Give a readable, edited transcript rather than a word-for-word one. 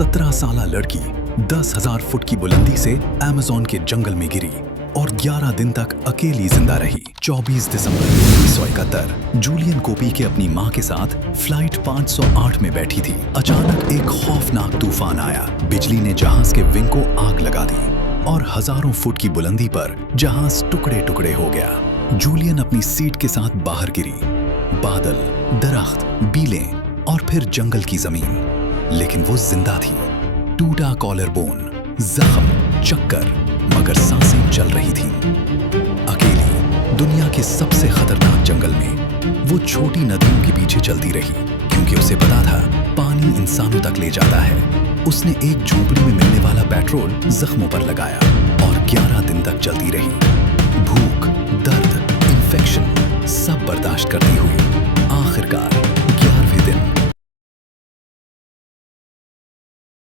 17 साला लड़की 10,000 फुट की बुलंदी से अमेज़न के जंगल में गिरी और 11 दिन तक अकेली जिंदा रही। 24 दिसंबर 1971 जूलियन कोपी के अपनी मां के साथ फ्लाइट 508 में बैठी थी। अचानक एक खौफनाक तूफान आया। बिजली ने जहाज के विंग को आग लगा दी और हजारों फुट की बुलंदी पर जहाज टुकड़े टुकड़े हो गया। जूलियन अपनी सीट के साथ बाहर गिरी। बादल, दरख्त, बीलें और फिर जंगल की जमीन, लेकिन वो जिंदा थी। टूटा कॉलर बोन, जख्म, चक्कर, मगर सांसें चल रही थीं। अकेली दुनिया के सबसे खतरनाक जंगल में वो छोटी नदियों के पीछे चलती रही, क्योंकि उसे पता था पानी इंसानों तक ले जाता है। उसने एक झोपड़ी में मिलने वाला पेट्रोल जख्मों पर लगाया और 11 दिन तक चलती रही। भूख, दर्द, इंफेक्शन सब बर्दाश्त करती हुई आखिरकार 11वें दिन